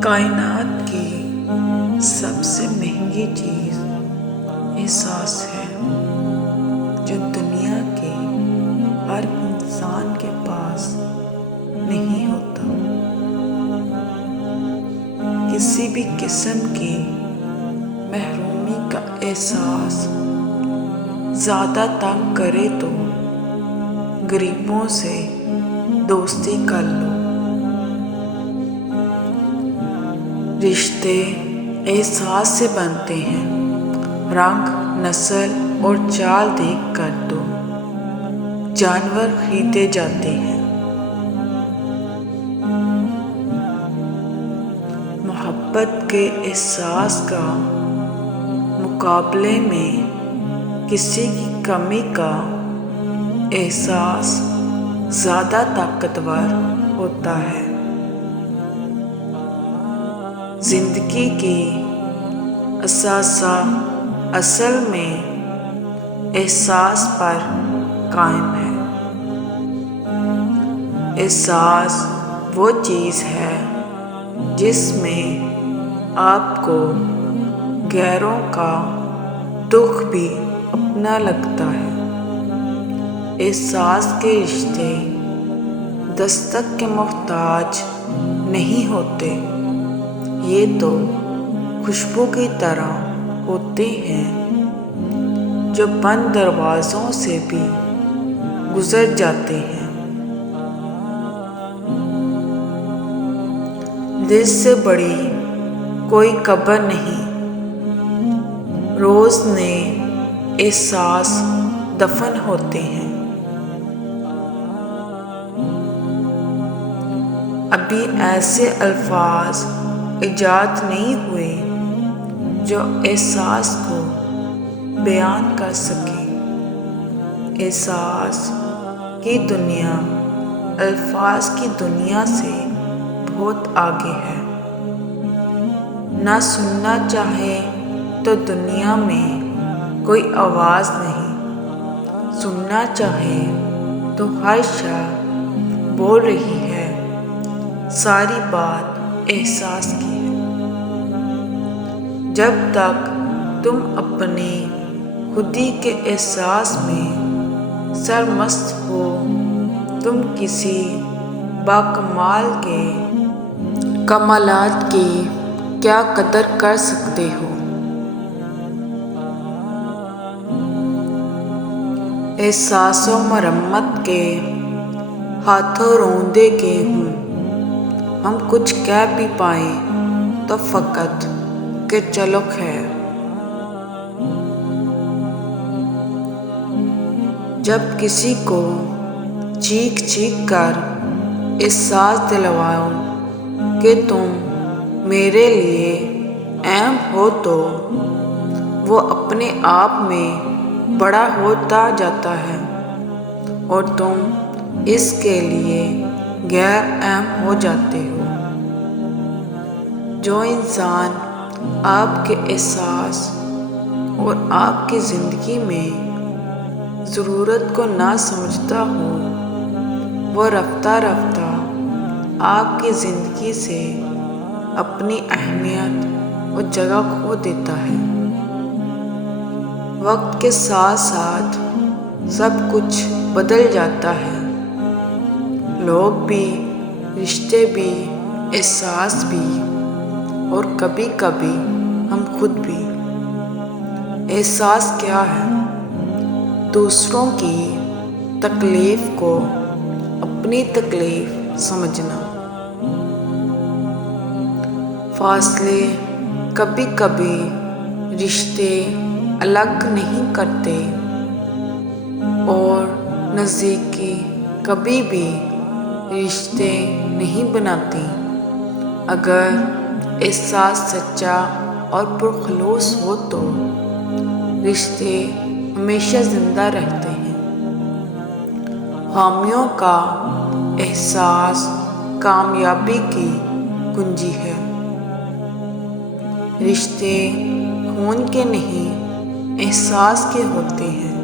کائنات کی سب سے مہنگی چیز احساس ہے، جو دنیا کے ہر انسان کے پاس نہیں ہوتا۔ کسی بھی قسم کی محرومی کا احساس زیادہ تنگ کرے تو غریبوں سے دوستی کر لو۔ رشتے احساس سے بنتے ہیں، رنگ، نسل اور چال دیکھ کر تو جانور خریدے جاتے ہیں۔ محبت کے احساس کا مقابلے میں کسی کی کمی کا احساس زیادہ طاقتور ہوتا ہے۔ زندگی کی اثاثہ اصل میں احساس پر قائم ہے۔ احساس وہ چیز ہے جس میں آپ کو غیروں کا دکھ بھی اپنا لگتا ہے۔ احساس کے رشتے دستک کے محتاج نہیں ہوتے، یہ تو خوشبو کی طرح ہوتے ہیں جو بند دروازوں سے بھی گزر جاتے ہیں۔ دل سے بڑی کوئی قبر نہیں، روز نئے احساس دفن ہوتے ہیں۔ ابھی ایسے الفاظ ایجاد نہیں ہوئے جو احساس کو بیان کر سکیں۔ احساس کی دنیا الفاظ کی دنیا سے بہت آگے ہے۔ نہ سننا چاہے تو دنیا میں کوئی آواز نہیں، سننا چاہے تو ہر شے بول رہی ہے، ساری بات احساس کی ہے۔ جب تک تم اپنے خودی کے احساس میں سرمست ہو، تم کسی باکمال کے کمالات کی کیا قدر کر سکتے ہو؟ احساس و مرمت کے ہاتھوں روندے کے ہوں، ہم کچھ کہہ بھی پائیں تو فقط کہ چلو خیر۔ جب کسی کو چیخ چیخ کر احساس دلواؤ کہ تم میرے لیے اہم ہو تو وہ اپنے آپ میں بڑا ہوتا جاتا ہے اور تم اس کے لیے غیر اہم ہو جاتے ہو۔ جو انسان آپ کے احساس اور آپ کی زندگی میں ضرورت کو نہ سمجھتا ہو، وہ رفتہ رفتہ آپ کی زندگی سے اپنی اہمیت اور جگہ کھو دیتا ہے۔ وقت کے ساتھ ساتھ سب کچھ بدل جاتا ہے، لوگ بھی، رشتے بھی، احساس بھی، اور کبھی کبھی ہم خود بھی۔ احساس کیا ہے؟ دوسروں کی تکلیف کو اپنی تکلیف سمجھنا۔ فاصلے کبھی کبھی رشتے الگ نہیں کرتے اور نزدیکی کبھی بھی رشتے نہیں بناتی۔ اگر احساس سچا اور پرخلوص ہو تو رشتے ہمیشہ زندہ رہتے ہیں۔ خامیوں کا احساس کامیابی کی کنجی ہے۔ رشتے خون کے نہیں، احساس کے ہوتے ہیں۔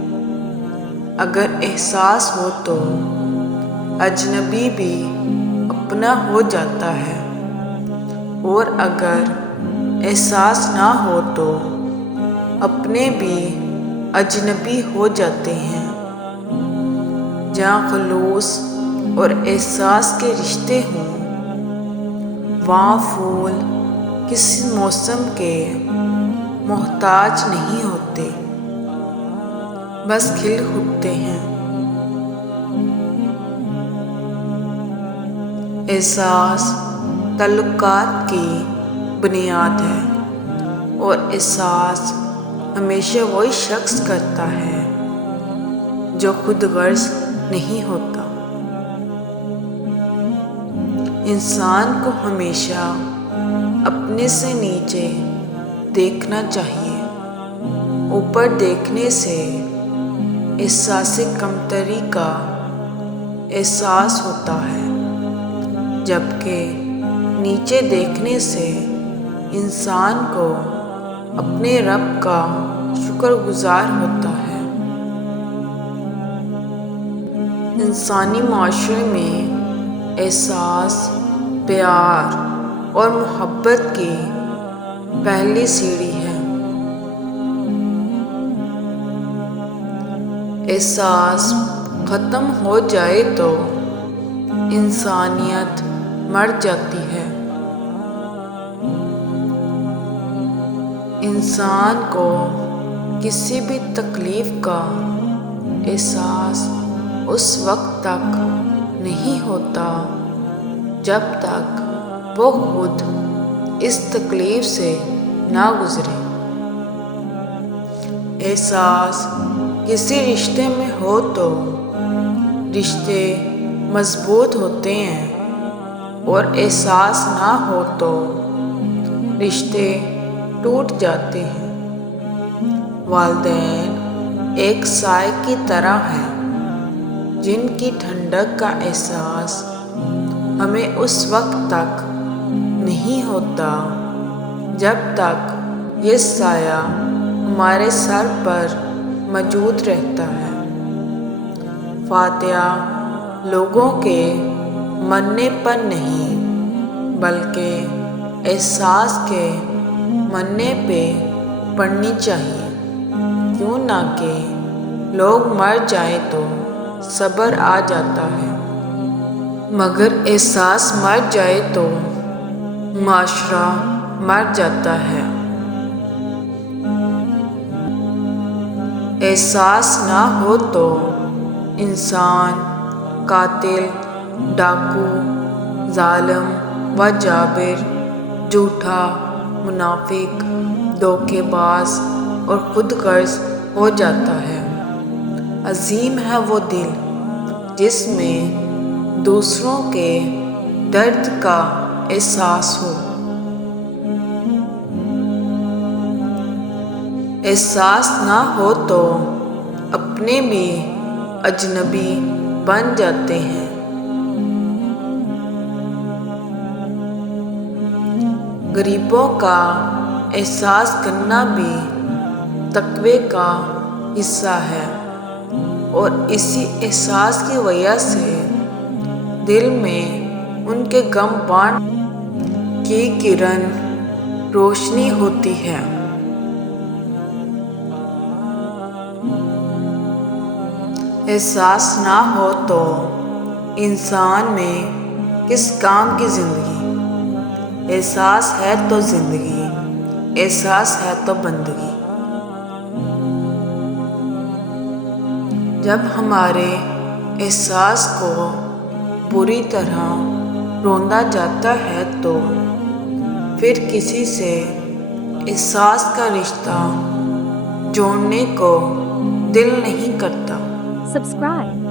اگر احساس ہو تو اجنبی بھی اپنا ہو جاتا ہے اور اگر احساس نہ ہو تو اپنے بھی اجنبی ہو جاتے ہیں۔ جہاں خلوص اور احساس کے رشتے ہوں وہاں پھول کسی موسم کے محتاج نہیں ہوتے، بس کھل اٹھتے ہیں۔ احساس تعلقات کی بنیاد ہے، اور احساس ہمیشہ وہی شخص کرتا ہے جو خود غرض نہیں ہوتا۔ انسان کو ہمیشہ اپنے سے نیچے دیکھنا چاہیے۔ اوپر دیکھنے سے احساس کمتری کا احساس ہوتا ہے، جبکہ نیچے دیکھنے سے انسان کو اپنے رب کا شکر گزار ہوتا ہے۔ انسانی معاشرے میں احساس، پیار اور محبت کی پہلی سیڑھی ہے۔ احساس ختم ہو جائے تو انسانیت مر جاتی ہے۔ انسان کو کسی بھی تکلیف کا احساس اس وقت تک نہیں ہوتا جب تک وہ خود اس تکلیف سے نہ گزرے۔ احساس کسی رشتے میں ہو تو رشتے مضبوط ہوتے ہیں، اور احساس نہ ہو تو رشتے ٹوٹ جاتے ہیں۔ والدین ایک سائے کی طرح ہیں جن کی ٹھنڈک کا احساس ہمیں اس وقت تک نہیں ہوتا جب تک یہ سایہ ہمارے سر پر موجود رہتا ہے۔ فاتحہ لوگوں کے مرنے پر نہیں بلکہ احساس کے مرنے پہ پڑھنی چاہیے، کیوں نہ کہ لوگ مر جائیں تو صبر آ جاتا ہے، مگر احساس مر جائے تو معاشرہ مر جاتا ہے۔ احساس نہ ہو تو انسان قاتل، ڈاکو، ظالم و جابر، جھوٹا، منافق، دھوکے باز اور خود غرض ہو جاتا ہے۔ عظیم ہے وہ دل جس میں دوسروں کے درد کا احساس ہو۔ احساس نہ ہو تو اپنے بھی اجنبی بن جاتے ہیں۔ غریبوں کا احساس کرنا بھی تقوی کا حصہ ہے، اور اسی احساس کی وجہ سے دل میں ان کے غم بانٹنے کی کرن روشنی ہوتی ہے۔ احساس نہ ہو تو انسان میں کس کام کی زندگی؟ احساس ہے تو زندگی، احساس ہے تو بندگی۔ جب ہمارے احساس کو بری طرح روندا جاتا ہے تو پھر کسی سے احساس کا رشتہ جوڑنے کو دل نہیں کرتا۔ Subscribe.